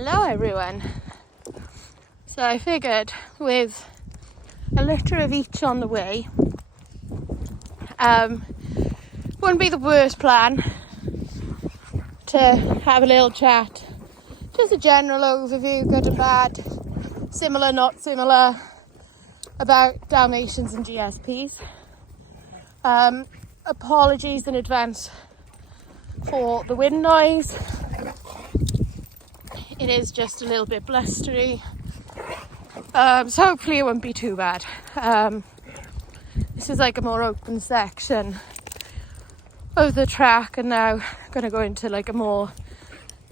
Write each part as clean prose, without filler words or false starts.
Hello everyone. So I figured with a litter of each on the way, wouldn't be the worst plan to have a little chat. Just a general overview, good and bad, similar, not similar, about Dalmatians and GSPs. Apologies in advance for the wind noise. It is just a little bit blustery, so hopefully it won't be too bad. This is like a more open section of the track, and now I'm going to go into like a more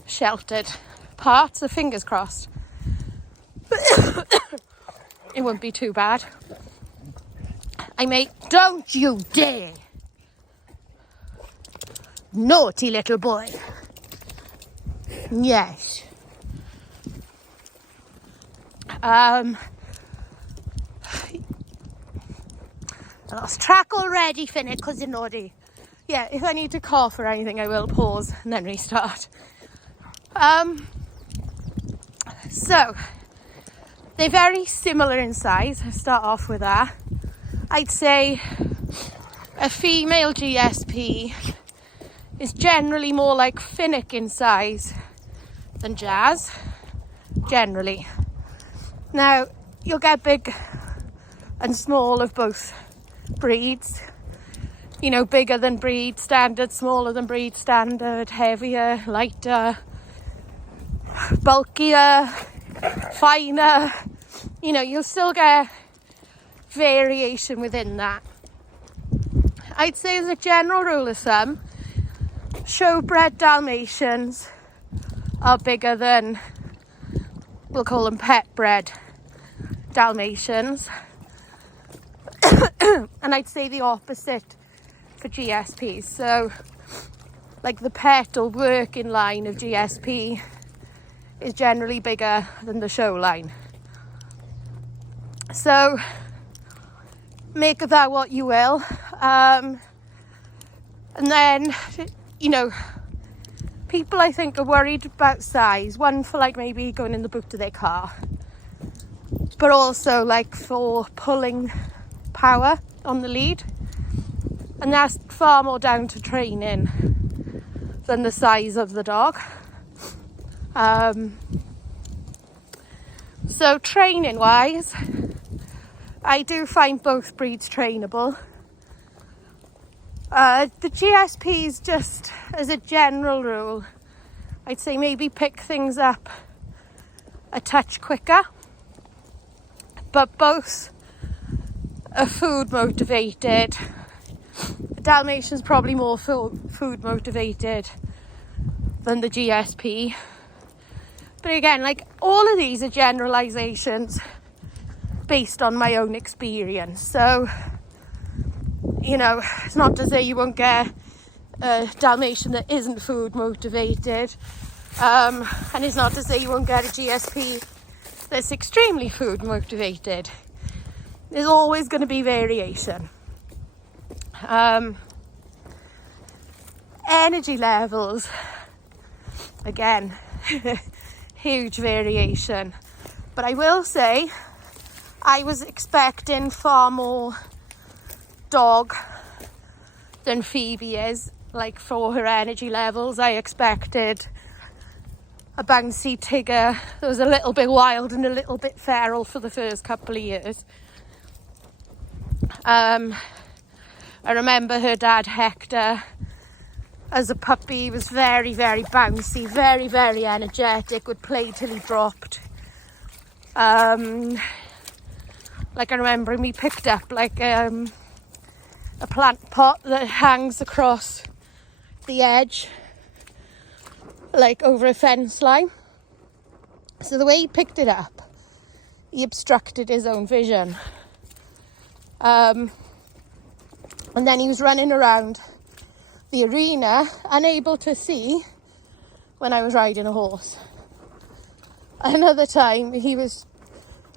sheltered part, so fingers crossed it won't be too bad. Don't you dare! Naughty little boy. Yes. I lost track already, Finnick, because you're naughty. Yeah, if I need to cough or anything, I will pause and then restart. So, they're very similar in size. I'll start off with that. I'd say a female GSP is generally more like Finnick in size than Jazz, generally. Now, you'll get big and small of both breeds. You know, bigger than breed standard, smaller than breed standard, heavier, lighter, bulkier, finer. You know, you'll still get variation within that. I'd say as a general rule of thumb, showbred Dalmatians are bigger than, we'll call them pet bred Dalmatians. And I'd say the opposite for GSPs. So, like the pet or working line of GSP is generally bigger than the show line. So, make of that what you will. And then, you know, people I think are worried about size. One, for like maybe going in the boot of their car, but also like for pulling power on the lead, and that's far more down to training than the size of the dog. So training wise, I do find both breeds trainable. The GSPs, just as a general rule, I'd say maybe pick things up a touch quicker, but both are food motivated. The Dalmatian's probably more food motivated than the GSP. But again, like, all of these are generalizations based on my own experience. So, you know, it's not to say you won't get a Dalmatian that isn't food motivated. And it's not to say you won't get a GSP that's extremely food motivated. There's always going to be variation. Energy levels, again, huge variation. But I will say, I was expecting far more dog than Phoebe is. Like, for her energy levels, I expected a bouncy Tigger that was a little bit wild and a little bit feral for the first couple of years. I remember her dad Hector, as a puppy, was very, very bouncy, very, very energetic, would play till he dropped. Like, I remember we picked up like a plant pot that hangs across the edge, like over a fence line. So the way he picked it up, he obstructed his own vision. And then he was running around the arena, unable to see when I was riding a horse. Another time he was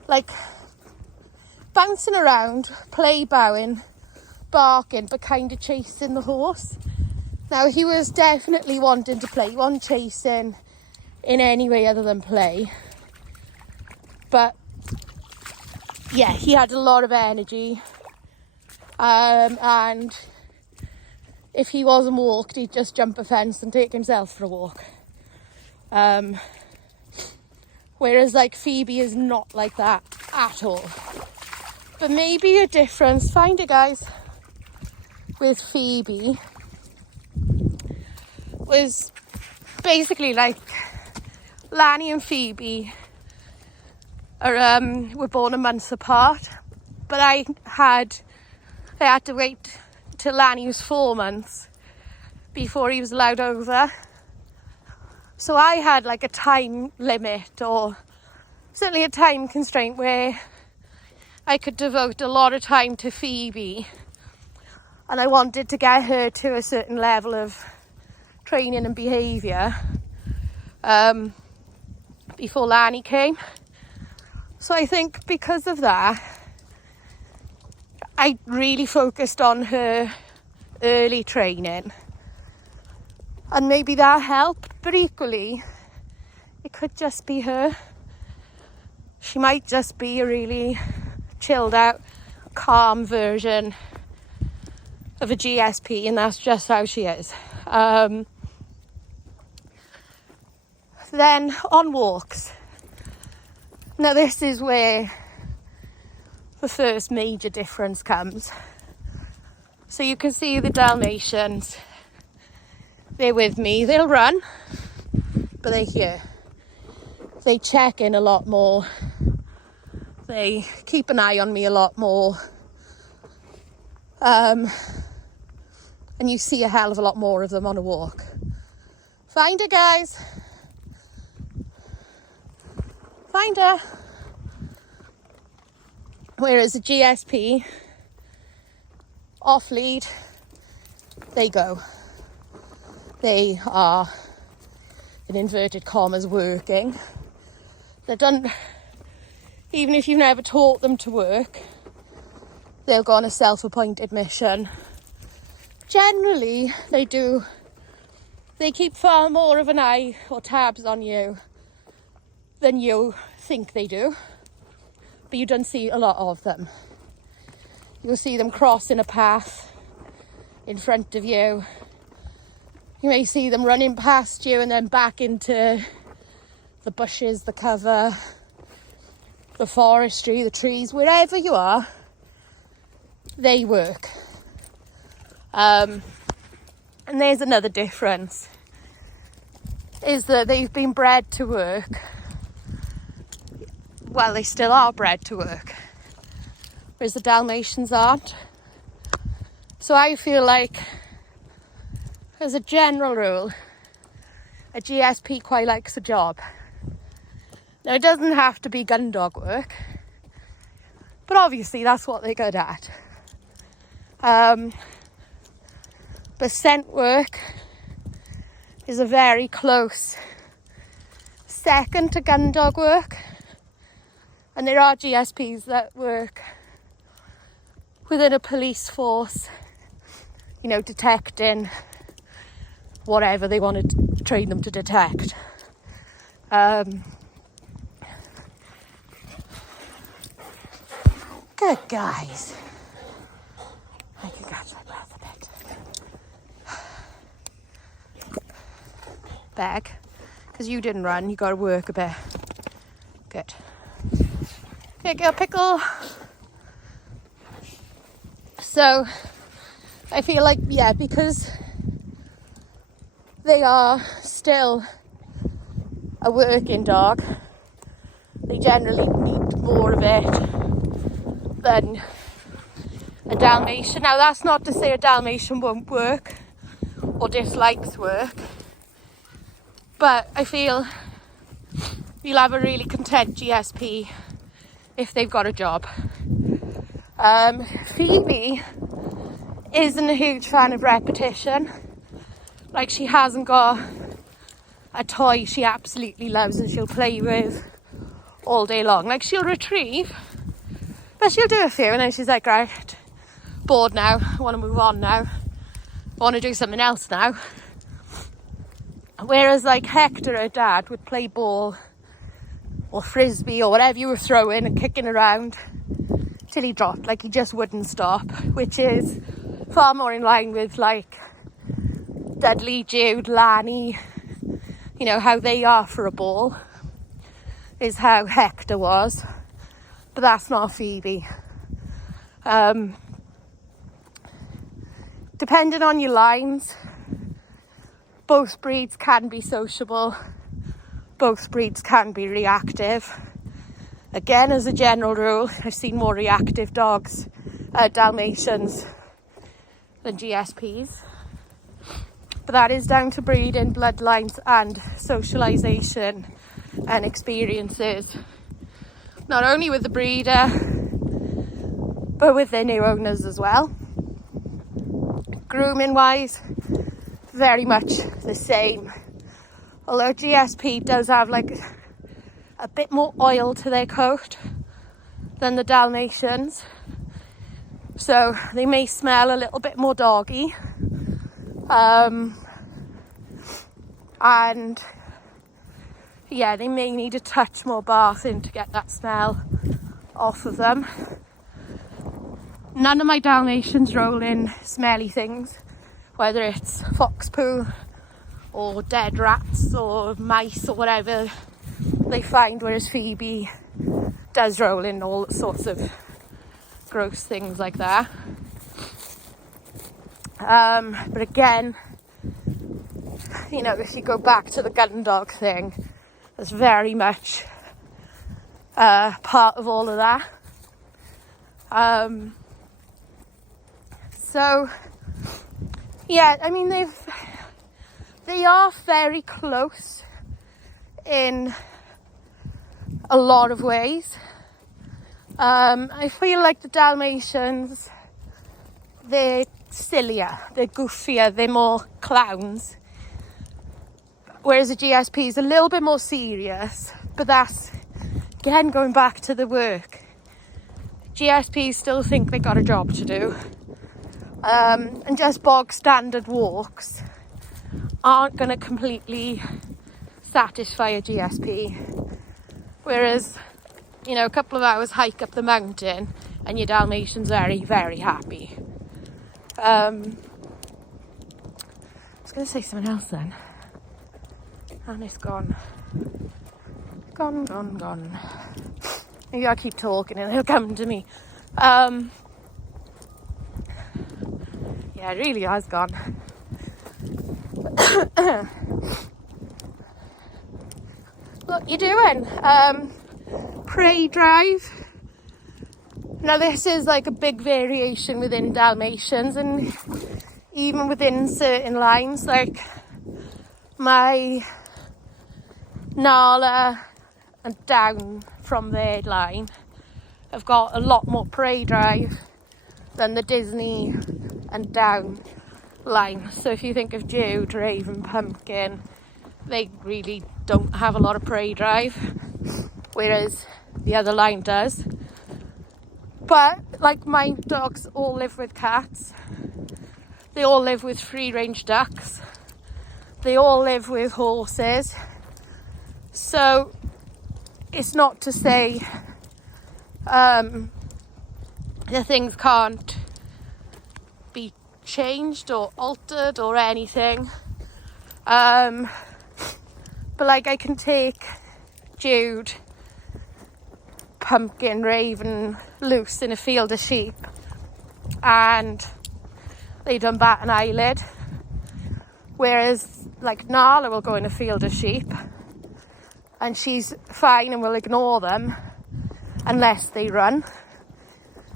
like bouncing around, play bowing, barking, but kind of chasing the horse. Now, he was definitely wanting to play, he wasn't chasing, in any way other than play. But yeah, he had a lot of energy, and if he wasn't walked, he'd just jump a fence and take himself for a walk. Whereas like Phoebe is not like that at all. But maybe a difference, find it guys, with Phoebe was basically like Lanny and Phoebe are were born a month apart, but I had to wait till Lanny was 4 months before he was allowed over. So I had like a time limit, or certainly a time constraint, where I could devote a lot of time to Phoebe, and I wanted to get her to a certain level of training and behaviour before Lanny came. So I think because of that, I really focused on her early training, and maybe that helped. But equally, it could just be her. She might just be a really chilled out, calm version of a GSP, and that's just how she is. Then on walks. Now this is where the first major difference comes. So you can see the Dalmatians, they're with me, they'll run, but they're here. They check in a lot more, they keep an eye on me a lot more, and you see a hell of a lot more of them on a walk. Find her guys, find her. Whereas a GSP, off lead, they go. They are, in inverted commas, working. They're done, even if you've never taught them to work, they'll go on a self-appointed mission. Generally, they keep far more of an eye or tabs on you than you think they do. But you don't see a lot of them. You'll see them crossing a path in front of you. You may see them running past you and then back into the bushes, the cover, the forestry, the trees, wherever you are, they work. And there's another difference, is that they've been bred to work. Well, they still are bred to work, whereas the Dalmatians aren't. So I feel like, as a general rule, a GSP quite likes a job. Now, it doesn't have to be gun dog work, but obviously that's what they're good at. But scent work is a very close second to gun dog work. And there are GSPs that work within a police force, you know, detecting whatever they want to train them to detect. Good guys. I can catch my breath a bit. Back, because you didn't run, you got to work a bit. Good. Okay, girl pickle. So I feel like, yeah, because they are still a working dog, they generally need more of it than a Dalmatian. Now, that's not to say a Dalmatian won't work or dislikes work, but I feel you'll have a really content GSP if they've got a job. Phoebe isn't a huge fan of repetition. Like, she hasn't got a toy she absolutely loves and she'll play with all day long. Like, she'll retrieve, but she'll do a few and then she's like, right, bored now, I want to move on now, I want to do something else now. Whereas like Hector, her dad, would play ball or frisbee or whatever you were throwing and kicking around till he dropped. Like, he just wouldn't stop, which is far more in line with like Dudley, Jude, Lanny, you know, how they are for a ball is how Hector was, but that's not Phoebe. Depending on your lines, both breeds can be sociable, both breeds can be reactive. Again, as a general rule, I've seen more reactive dogs, Dalmatians, than GSPs. But that is down to breeding, bloodlines and socialization and experiences. Not only with the breeder, but with their new owners as well. Grooming wise, very much the same. Although GSP does have like a bit more oil to their coat than the Dalmatians. So they may smell a little bit more doggy. And yeah, they may need a touch more bathing to get that smell off of them. None of my Dalmatians roll in smelly things, whether it's fox poo or dead rats or mice or whatever they find, whereas Phoebe does roll in all sorts of gross things like that. But again, you know, if you go back to the gun dog thing, that's very much part of all of that. So yeah, I mean, they are very close in a lot of ways. I feel like the Dalmatians, they're sillier, they're goofier, they're more clowns. Whereas the GSP is a little bit more serious, but that's, again, going back to the work. GSPs still think they got a job to do. And just bog standard walks aren't going to completely satisfy a GSP. Whereas, you know, a couple of hours hike up the mountain and your Dalmatian's very, very happy. I was going to say something else then. And it's gone. Gone. Maybe I'll keep talking and it'll come to me. Yeah, it really has gone. What you doing? Prey drive. Now this is like a big variation within Dalmatians, and even within certain lines, like my Nala and down from their line have got a lot more prey drive than the Disney and down line. So if you think of Jude, Raven, Pumpkin, they really don't have a lot of prey drive, whereas the other line does. But like, my dogs all live with cats, they all live with free range ducks, they all live with horses. So it's not to say the things can't be changed or altered or anything. But like, I can take Jude, Pumpkin, Raven loose in a field of sheep and they don't bat an eyelid. Whereas like Nala will go in a field of sheep and she's fine and will ignore them unless they run.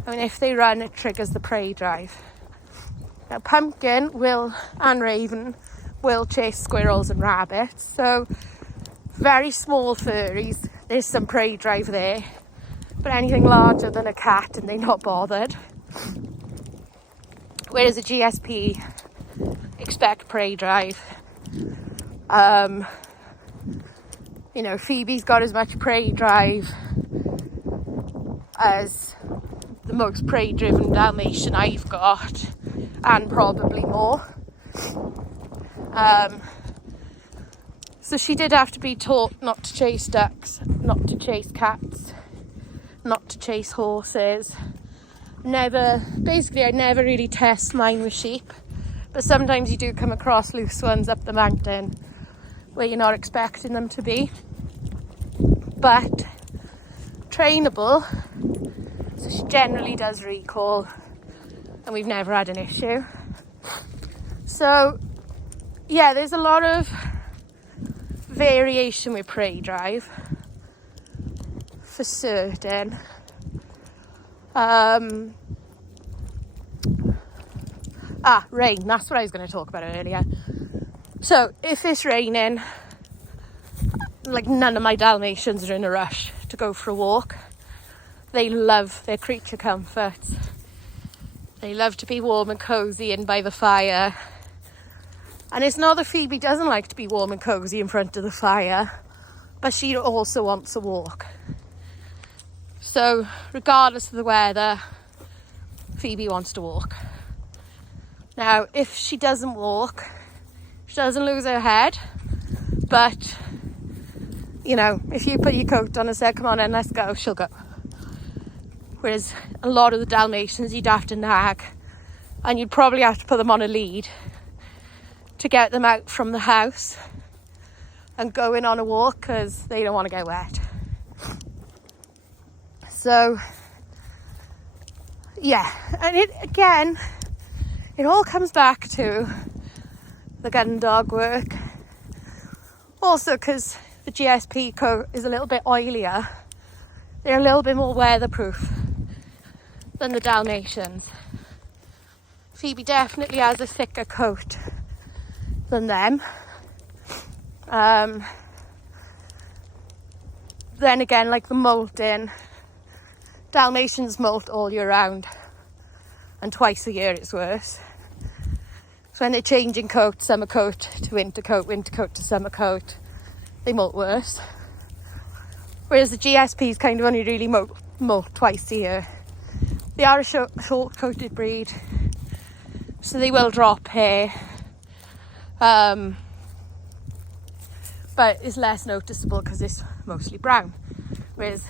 I mean, if they run, it triggers the prey drive. Now Pumpkin and Raven will chase squirrels and rabbits, so very small furries, there's some prey drive there. But anything larger than a cat and they're not bothered. Whereas a GSP expect prey drive. You know, Phoebe's got as much prey drive as the most prey driven Dalmatian I've got, and probably more. So she did have to be taught not to chase ducks, not to chase cats, not to chase horses. Basically I never really test mine with sheep, but sometimes you do come across loose ones up the mountain where you're not expecting them to be. But trainable, so she generally does recall, and we've never had an issue. So yeah, there's a lot of variation with prey drive for certain. Rain, that's what I was going to talk about earlier. So if it's raining, like, none of my Dalmatians are in a rush to go for a walk. They love their creature comforts. They love to be warm and cozy in by the fire. And it's not that Phoebe doesn't like to be warm and cozy in front of the fire, but she also wants a walk. So regardless of the weather, Phoebe wants to walk. Now, if she doesn't walk, she doesn't lose her head, but, you know, if you put your coat on and say, come on then, let's go, she'll go. Whereas a lot of the Dalmatians, you'd have to nag, and you'd probably have to put them on a lead to get them out from the house and going on a walk, because they don't want to get wet. So, yeah, and it all comes back to the gun dog work. Also, because the GSP coat is a little bit oilier, they're a little bit more weatherproof than the Dalmatians. Phoebe definitely has a thicker coat than them. Then again, like the molting, Dalmatians molt all year round, and twice a year it's worse. So when they're changing coat, summer coat to winter coat to summer coat, they molt worse. Whereas the GSPs kind of only really molt twice a year. They are a short-coated breed, so they will drop hair, but it's less noticeable because it's mostly brown. Whereas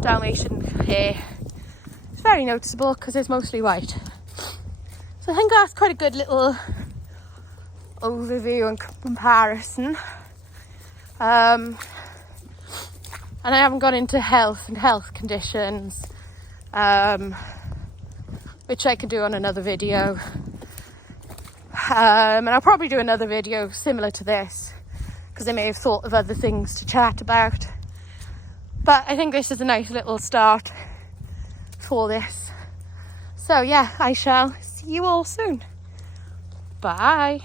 Dalmatian hair is very noticeable because it's mostly white. So I think that's quite a good little overview and comparison. And I haven't gone into health and health conditions, which I can do on another video. And I'll probably do another video similar to this, because I may have thought of other things to chat about. But I think this is a nice little start for this. So yeah, I shall see you all soon. Bye.